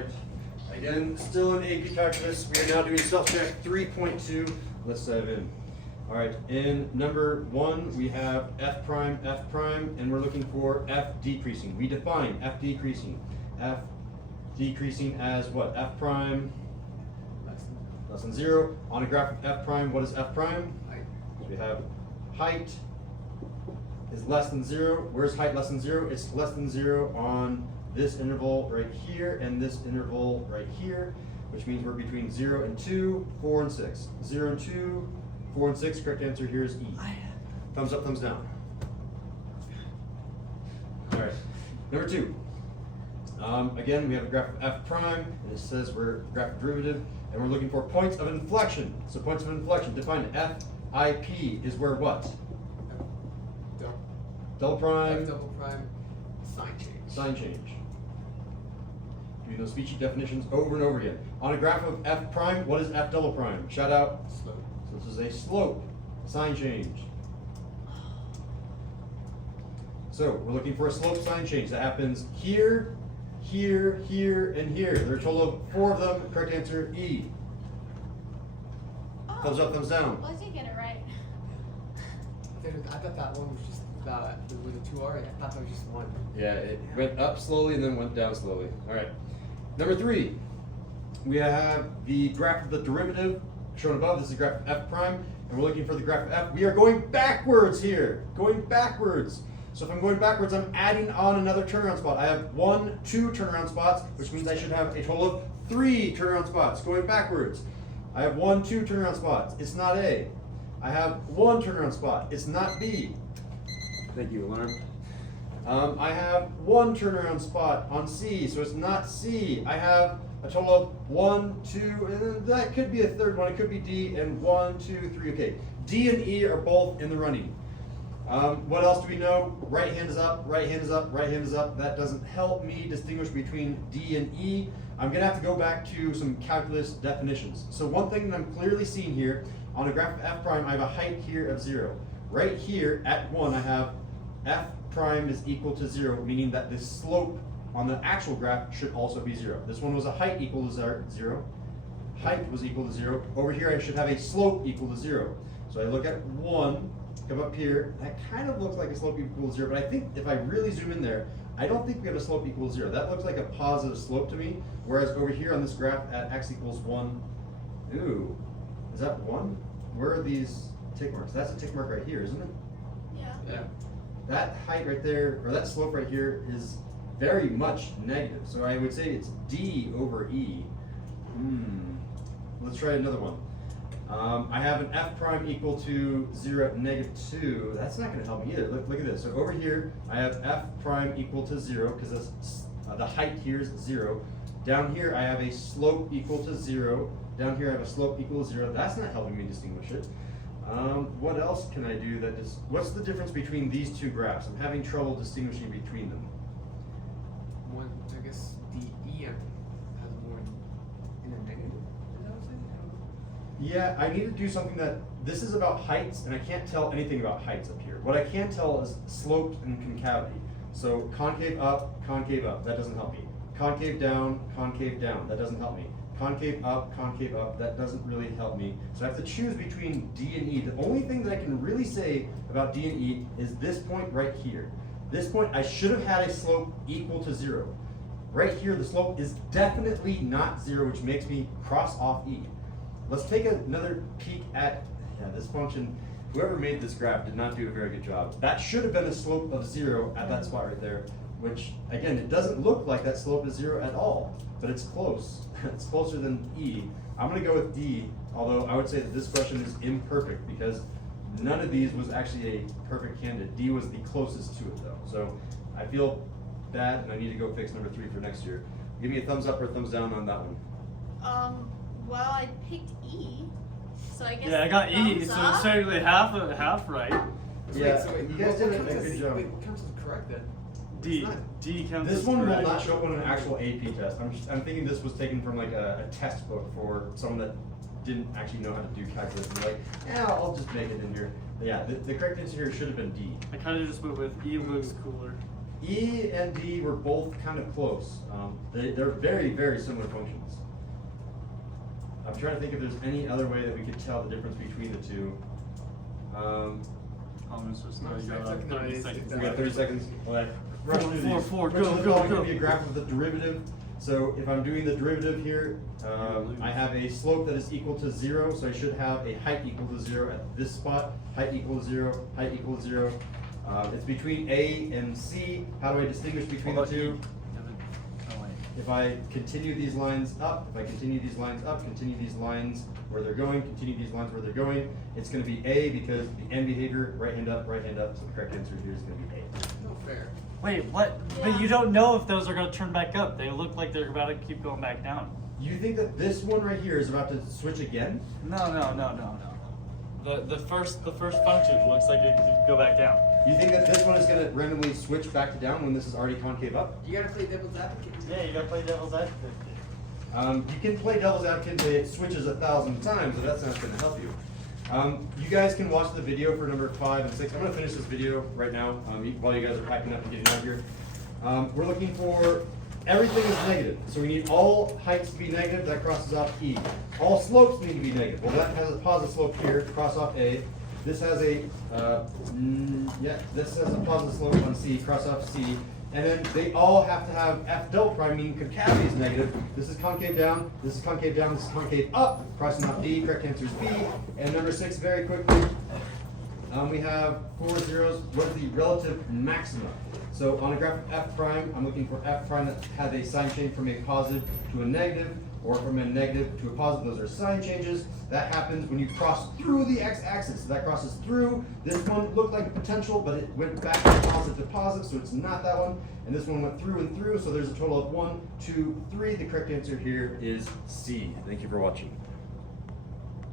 Alright, again, still in AP Calculus. We are now doing self-check 3.2. Let's dive in. Alright, in number 1, we have f prime, and we're looking for f decreasing. We define f decreasing. F decreasing as what? F prime less than 0. On a graph of f prime, what is f prime? Height. We have height is less than 0. Where's height less than 0? It's less than 0 on this interval right here and this interval right here, which means we're between 0 and 2, 4 and 6. 0 and 2, 4 and 6. Correct answer here is E. Thumbs up, thumbs down. All right, number 2. Again, we have a graph of f prime, and it says we're graph of derivative, and we're looking for points of inflection. So points of inflection, define FIP is where what? Double prime. F double prime. Sign change. Sign change. Doing those speechy definitions over and over again. On a graph of f prime, what is f double prime? Shout out. Slope. So this is a slope. Sign change. So we're looking for a slope sign change that happens here, here, here, and here. There are a total of 4 of them. Correct answer E. Oh. Thumbs up, thumbs down. Well, I did get it right. I thought that one was just with a 2R. I thought that was just one. Yeah, it went up slowly and then went down slowly. All right. Number 3, we have the graph of the derivative shown above. This is the graph of f prime, and we're looking for the graph of f. We are going backwards here, going backwards. So if I'm going backwards, I'm adding on another turnaround spot. I have 2 turnaround spots, which means I should have a total of 3 turnaround spots going backwards. I have 2 turnaround spots. It's not A. I have 1 turnaround spot. It's not B. Thank you, alarm. I have 1 turnaround spot on C, so it's not C. I have a total of 1, 2, and that could be a third one. It could be D, and 1, 2, 3. Okay, D and E are both in the running. What else do we know? Right hand is up, right hand is up, right hand is up. That doesn't help me distinguish between D and E. I'm gonna have to go back to some calculus definitions. So one thing that I'm clearly seeing here, on a graph of f prime, I have a height here of 0. Right here at 1, I have f prime is equal to 0, meaning that the slope on the actual graph should also be 0. This one was a height equal to 0. Height was equal to 0. Over here, I should have a slope equal to 0. So I look at 1, come up here, that kind of looks like a slope equal to 0, but I think if I really zoom in there, I don't think we have a slope equal to 0. That looks like a positive slope to me, whereas over here on this graph at x equals 1, ooh, is that 1? Where are these tick marks? That's a tick mark right here, isn't it? Yeah. Yeah. That height right there, or that slope right here, is very much negative. So I would say it's D over E. Let's try another one. I have an f prime equal to 0, -2. That's not going to help me either. Look at this. So over here, I have f prime equal to 0, because the height here is 0. Down here, I have a slope equal to 0. Down here, I have a slope equal to 0. That's not helping me distinguish it. What else can I do that is, what's the difference between these 2 graphs? I'm having trouble distinguishing between them. One, I guess the EM has more in a negative. Is that what I'm saying? Yeah, I need to do something that, this is about heights, and I can't tell anything about heights up here. What I can tell is slope and concavity. So concave up, that doesn't help me. Concave down, that doesn't help me. Concave up, that doesn't really help me. So I have to choose between D and E. The only thing that I can really say about D and E is this point right here. This point, I should have had a slope equal to 0. Right here, the slope is definitely not 0, which makes me cross off E. Let's take another peek at this function. Whoever made this graph did not do a very good job. That should have been a slope of 0 at that spot right there, which, again, it doesn't look like that slope is 0 at all, but it's close. It's closer than E. I'm going to go with D, although I would say that this question is imperfect because none of these was actually a perfect candidate. D was the closest to it, though. So I feel bad, and I need to go fix number 3 for next year. Give me a thumbs up or a thumbs down on that one. Well, I picked E, so I guess. Yeah, I got E, thumbs so up. it's technically half right. Yeah, So you guys did a what good job. Wait, counts as correct then? D. It's not. D counts This as one will correct. not show up on an actual AP test. I'm thinking this was taken from like a test book for someone that didn't actually know how to do calculus. And like, yeah, I'll just make it in here. Yeah, the correct answer here should have been D. I kind of just went with E looks cooler. E and D were both kind of close. They're very, very similar functions. I'm trying to think if there's any other way that we could tell the difference between the two. Thomas was No, no, you I got took 30 noise. seconds. We got 30 seconds. Okay. Run through Four, these. four, First go, of all, go, I'm going go. to be a graph of the derivative. So if I'm doing the derivative here, I have a slope that is equal to 0, so I should have a height equal to 0 at this spot. Height equals 0, height equals 0. It's between A and C. How do I distinguish between the two? Oh, wait. If I continue these lines up, if I continue these lines up, continue these lines where they're going, continue these lines where they're going, it's going to be A because the end behavior, right hand up, so the correct answer here is going to be A. No fair. Wait, what? Yeah. But you don't know if those are going to turn back up. They look like they're about to keep going back down. You think that this one right here is about to switch again? No. The first function looks like it could go back down. You think that this one is going to randomly switch back to down when this is already concave up? You gotta play devil's advocate. Yeah, you gotta play devil's advocate. You can play devil's advocate and say it switches 1,000 times, but that's not going to help you. You guys can watch the video for number 5 and 6. I'm going to finish this video right now while you guys are packing up and getting out of here. We're looking for everything is negative. So we need all heights to be negative. That crosses off E. All slopes need to be negative. Well, that has a positive slope here. Cross off A. This has a this has a positive slope on C. Cross off C. And then they all have to have F double prime, meaning concavity is negative. This is concave down, this is concave down, this is concave up. Crossing off D, correct answer is B. And number 6, very quickly, we have 4 zeros. What is the relative maxima? So on a graph of F prime, I'm looking for F prime that has a sign change from a positive to a negative, or from a negative to a positive. Those are sign changes. That happens when you cross through the x-axis. So that crosses through. This one looked like a potential, but it went back from positive to positive, so it's not that one. And this one went through and through, so there's a total of 1, 2, 3. The correct answer here is C. Thank you for watching.